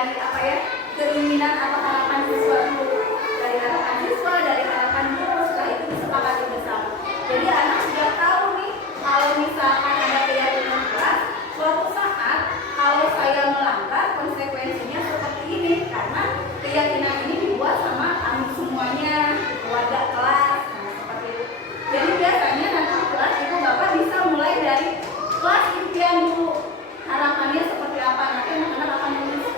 dari apa ya, keinginan atau harapan siswa dulu, dari harapan siswa, dari harapan guru, setelah itu disepakati bersama. Jadi anak sudah tahu nih, kalau misalkan ada keyakinan kelas, suatu saat kalau saya melanggar konsekuensinya seperti ini, karena keyakinan ini dibuat sama kami semuanya, keluarga kelas, nah seperti itu. Jadi biasanya nanti kelas ibu bapak bisa mulai dari kelas impian dulu, harapannya seperti apa, nanti anak-anak akan menulis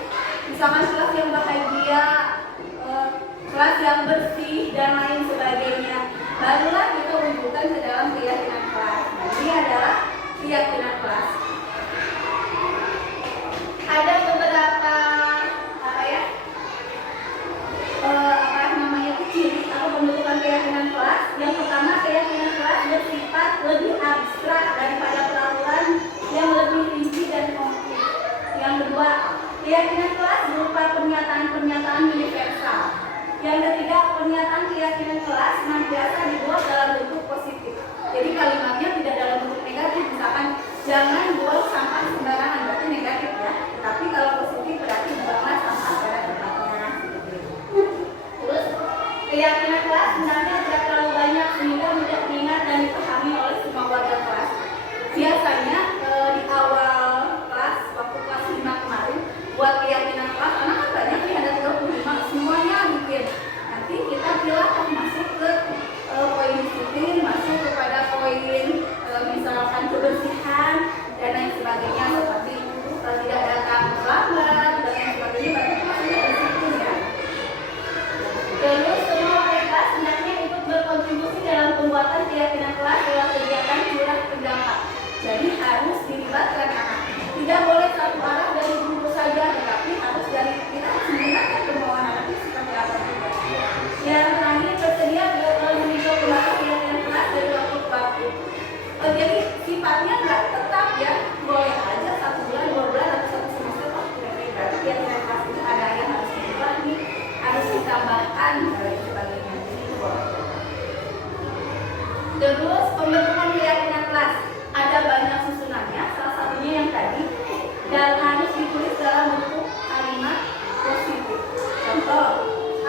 misalkan kelas yang bahagia, kelas yang bersih dan lain sebagainya. Barulah kita wujudkan ke dalam keyakinan kelas. Nah, ini adalah keyakinan kelas. Ada beberapa apa ya, apa namanya ciri atau pembentukan keyakinan kelas. Yang pertama, keyakinan kelas bersifat lebih abstrak daripada peraturan yang lebih rinci dan konkret. Yang kedua, keyakinan kelas berupa pernyataan-pernyataan universal. Yang ketiga, pernyataan keyakinan kelas senantiasa dibuat dalam bentuk positif. Jadi kalimatnya tidak dalam bentuk negatif. Misalkan jangan buang sampah sembarangan, berarti negatif ya. Tapi kalau positif berarti buanglah sampah pada tempatnya. Terus keyakinan kelas sebenarnya tidak terlalu banyak sehingga mudah diingat dan dipahami oleh semua warga kelas. Biasanya di awal kelas, waktu kelas 5 kemarin, buat keyakinan kelas, karena kan banyak nih, ada 35, semuanya bikin. Nanti kita pilih masuk ke poin disiplin, masuk kepada poin misalkan kebersihan dan lain sebagainya, seperti tidak datang terlambat dan lain sebagainya, berarti masuk ke disiplin ya. Terus semua warga kelas hendaknya ikut berkontribusi dalam pembuatan keyakinan kelas lewat kegiatan curah pendapat. Jadi harus dilibatkan anak. Tidak boleh satu arah dari guru saja, tetapi harus dari kita sebenarnya kemauan anaknya seperti apa juga. Yang terakhir, bersedia meninjau kembali keyakinan kelas dari waktu ke waktu. Jadi sifatnya nggak tetap ya, boleh aja 1 bulan, 2 bulan atau 1 semester. Berarti keyakinan kelas itu ada yang harus diubah nih, harus ditambahkan dan lain sebagainya. Jadi itu boleh. Terus pembentukan keyakinan kelas ada banyak susunannya, salah satunya yang tadi, dan harus ditulis dalam bentuk kalimat positif. Contoh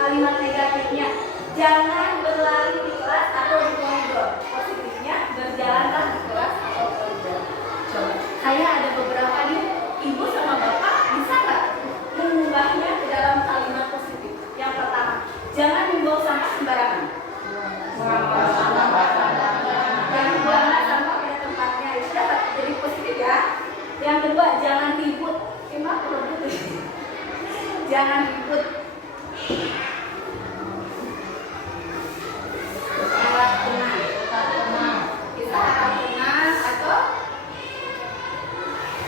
kalimat negatifnya, jangan berlari di kelas atau di koridor. Positifnya, berjalanlah di kelas atau koridor. Coba, saya ada beberapa nih, ibu sama bapak bisa nggak mengubahnya ke dalam kalimat positif? Yang pertama, jangan membawa sampah sembarangan. Yang kedua, sampah pada tempatnya, itu dapat jadi positif ya. Yang kedua, jangan ribut. Jangan ribut.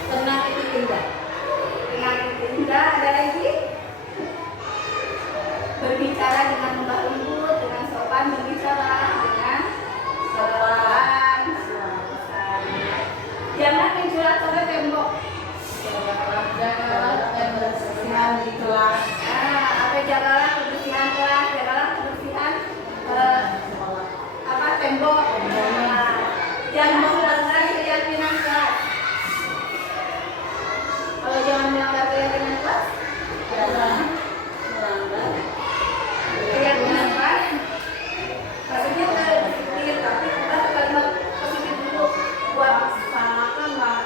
Tenang itu indah. Tenang itu indah. Ada lagi? Berbicara dengan lembut lembut, dengan sopan berbicara, dengan sopan. Jangan mencoret-coret tembok. Jagalah kebersihan di kelas. Apa jagalah kebersihan kelas, jagalah kebersihan tembok. Jangan melanggar keyakinan kelas. Kalau jangan melanggar keyakinan kelas, jangan melanggar keyakinan kelas. Maksudnya disiplin, tapi kita kalimat positif dulu buat laksanakanlah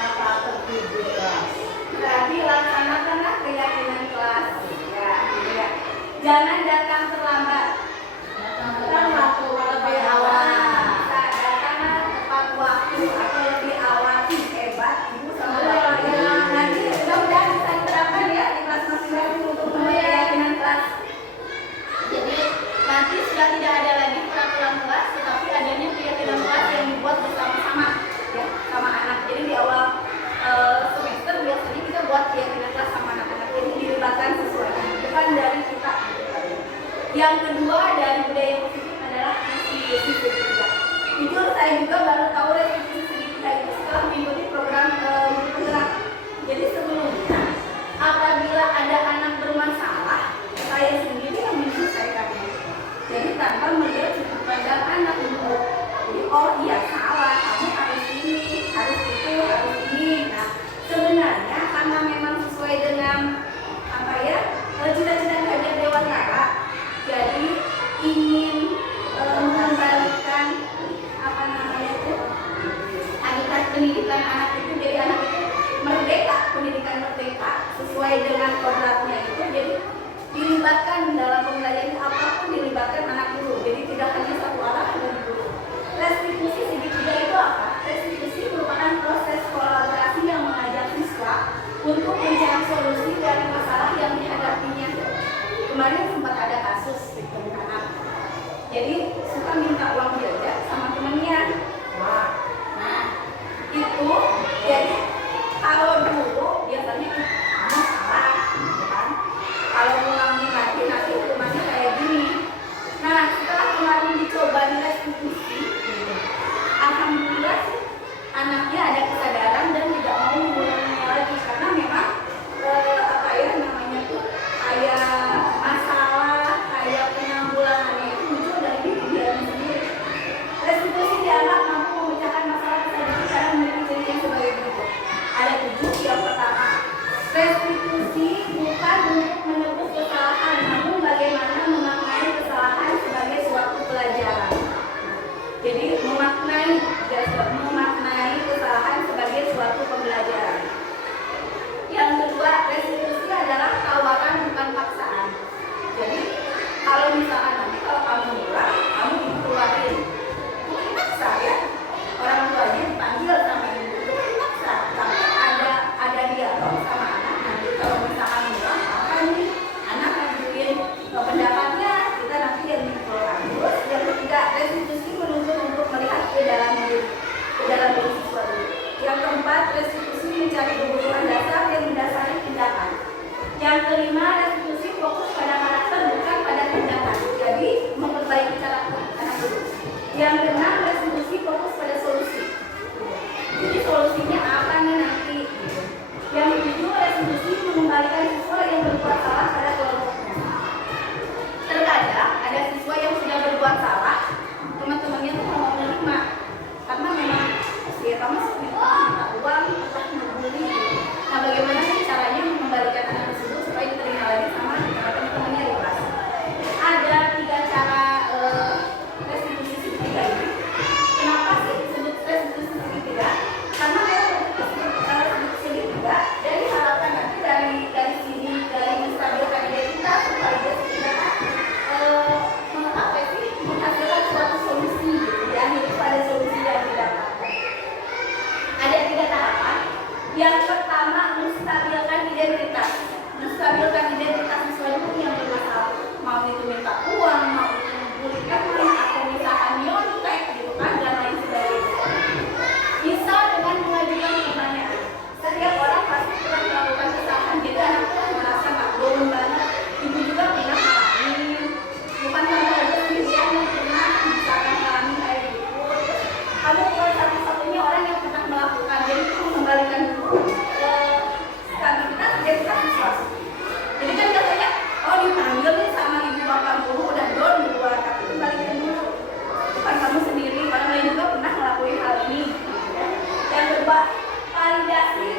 apa tertuju kelas. Berarti laksanakanlah keyakinan kelas. Ya. Jangan datang terlambat. Datang waktu lebih awal. Datang tepat waktu atau lebih awal. Hebat ibu sama bapak ya. Nanti mudah-mudahan bisa diterapkan ya di kelas masing-masing untuk keyakinan kelas. Jadi nanti sudah tidak ada lagi peraturan kelas, tetapi adanya keyakinan kelas yang dibuat bersama-sama ya, sama anak. Jadi di awal semester biasanya kita buat keyakinan kelas sama anak-anak, jadi dilibatkan sesuai, bukan dari kita. Yang kedua dari budaya positif adalah restitusi segitiga. Jujur saya juga baru tahu restitusi segitiga itu setelah mengikuti program bergerak. Jadi sebelumnya apabila ada anak bermasalah, saya sendiri yang menyelesaikannya. Jadi tanpa melihat sudut pandang anak dulu. Jadi oh iya salah, kamu harus ini, harus itu, harus ini. Nah sebenarnya karena memang sesuai dengan dari masalah yang dihadapinya. Kemarin sempat ada kasus gitu anak, jadi suka minta uang jajan sama temennya. Nah, itu jadi kalau dulu biasanya kamu salah, gitu kan? Kalau ngulangin lagi nanti hukumannya kayak gini. Nah, setelah kemarin dicoba direstitusi, alhamdulillah anaknya ada kesadaran dan tidak mau mengulanginya lagi karena memang apa ya namanya tuh kayak masalah kayak penanggulangannya itu muncul dari diri dia sendiri. Restitusi dianggap mampu memecahkan masalah tersebut cara memiliki ciri yang sebagai berikut. Ada 7. Yang pertama, restitusi bukan untuk menebus kesalahan, namun bagaimana memaknai kesalahan sebagai suatu pelajaran. Jadi memaknai kesalahan sebagai suatu pembelajaran. Yang kedua, restitusi adalah tawaran bukan paksaan. Jadi kalau misalkan nanti kalau kamu bilang kamu dikeluarin, itu dipaksa ya. Orang tuanya dipanggil sama ibu itu dipaksa. Tapi ada dialog sama anak. Nanti kalau misalkan bilang apa nih, anak ngajuin pendapatnya, kita nanti yang dikeluarkan. Terus yang ketiga, restitusi menuntut untuk melihat ke dalam diri siswa dulu. Yang keempat, restitusi mencari kebutuhan dasar yang mendasari tindakan. Yang kelima, restitusi fokus pada karakter bukan pada tindakan. Jadi memperbaiki karakter anak dulu. Yang keenam, restitusi fokus pada solusi. Jadi solusinya apa nih nanti? Yang ketujuh, restitusi mengembalikan siswa yang berbuat salah pada kelompoknya. Terkadang ada siswa yang sudah berbuat salah, teman-temannya tuh mau menerima karena memang ya kamu minta uang atau membuli. Nah, bagaimana sih caranya mengembalikan anak tersebut supaya diterima lagi sama teman-temannya di kelas? Ada 3 cara restitusi segitiga ini. Kenapa sih disebut restitusi segitiga? Karena restitusi segitiga dari harapan nanti dari sini dari menstabilkan identitas supaya dia setidaknya menghasilkan suatu solusi gitu. Di akhir itu ada solusi yang didapatkan. Ada 3 tahapan. Yang pertama, menstabilkan identitas. Menstabilkan identitas siswa itu yang bermasalah. Mau itu minta uang, mau itu membuli teman, atau misalkan nyontek gitu kan, dan lain sebagainya. Bisa dengan mengajukan pertanyaan. Setiap orang pasti pernah melakukan kesalahan. Jadi anak itu merasa maklum banget. Ibu juga pernah ngalamin. Bukan kamu aja sendirian yang pernah misalkan ngalamin kayak gitu. Kamu bukan satu-satunya orang yang pernah melakukan. Jadi itu mengembalikan dulu stabilitas identitas siswa. Jadi kan katanya, oh dipanggil nih sama ibu bapak guru udah down di luar, tapi kembalikan dulu. Bukan kamu sendiri, orang lain juga pernah ngelakuin hal ini. Yang kedua, validasi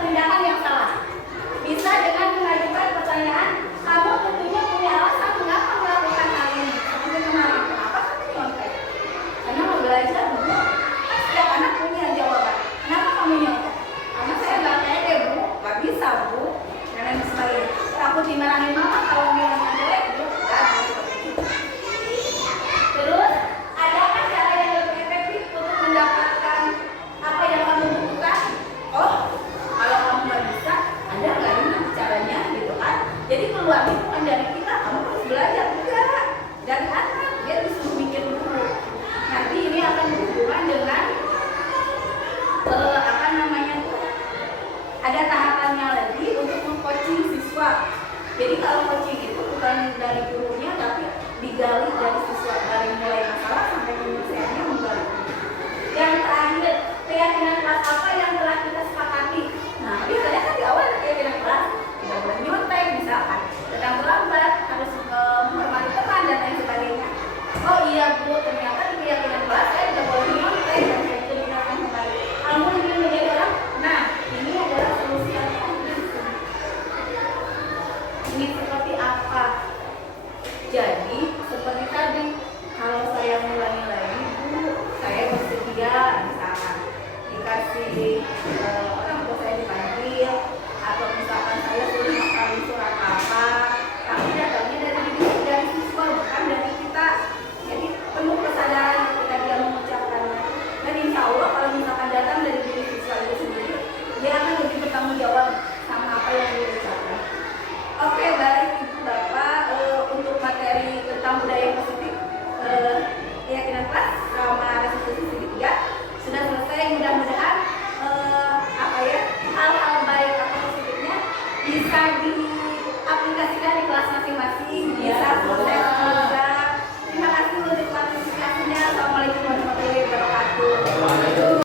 tindakan yang salah. Bisa dengan mengajukan pertanyaan, kamu tentunya punya alasan mengapa melakukan hal ini. Seperti kemarin, kenapa kamu nyontek? Karena mau belajar, setiap anak punya jawaban. Kenapa kamu nyontek? Karena saya nggak pede bu, nggak bisa bu, dan lain sebagainya. Takut dimarahin mama kalau nilainya jelek, bu. Terus, adakah cara yang lebih efektif untuk mendapatkan apa yang kamu butuhkan? Oh, kalau kamu nggak bisa, ada nggak ini caranya gitu kan? Jadi keluarnya bukan dari kita, kamu harus belajar juga dari anak. Dia disuruh mikir dulu. Nanti ini akan berhubungan dengan apa namanya tuh? Ada tahapannya lagi untuk mengcoaching siswa. Jadi kalau coaching itu bukan dari gurunya, tapi digali dari siswa, dari mulai masalah sampai penyelesaiannya menggali. Yang terakhir, keyakinan kelas apa yang telah kita sepakati. Nah, biasanya kan di awal ada keyakinan kelas, tidak boleh nyontek misalkan, datang terlambat, harus menghormati teman dan lain sebagainya. Oh iya bu, ternyata di keyakinan kelas saya tidak boleh nyontek dan saya itu dinyatakan kembali. Kamu ingin menjadi orang? Nah, ini adalah solusi yang konkret. Ini seperti apa? Jadi seperti tadi, kalau saya mulai lagi bu, saya bersedia misalkan dikasih orang tua saya dipanggil, atau misalkan saya suruh ngapalin surat apa, tapi datangnya dari siswa bukan dari kita. Jadi penuh kesadaran ketika dia mengucapkannya. Dan insya Allah kalau misalkan datang dari diri siswa itu sendiri, dia akan lebih bertanggung jawab sama apa yang dia ucapkan. bisa di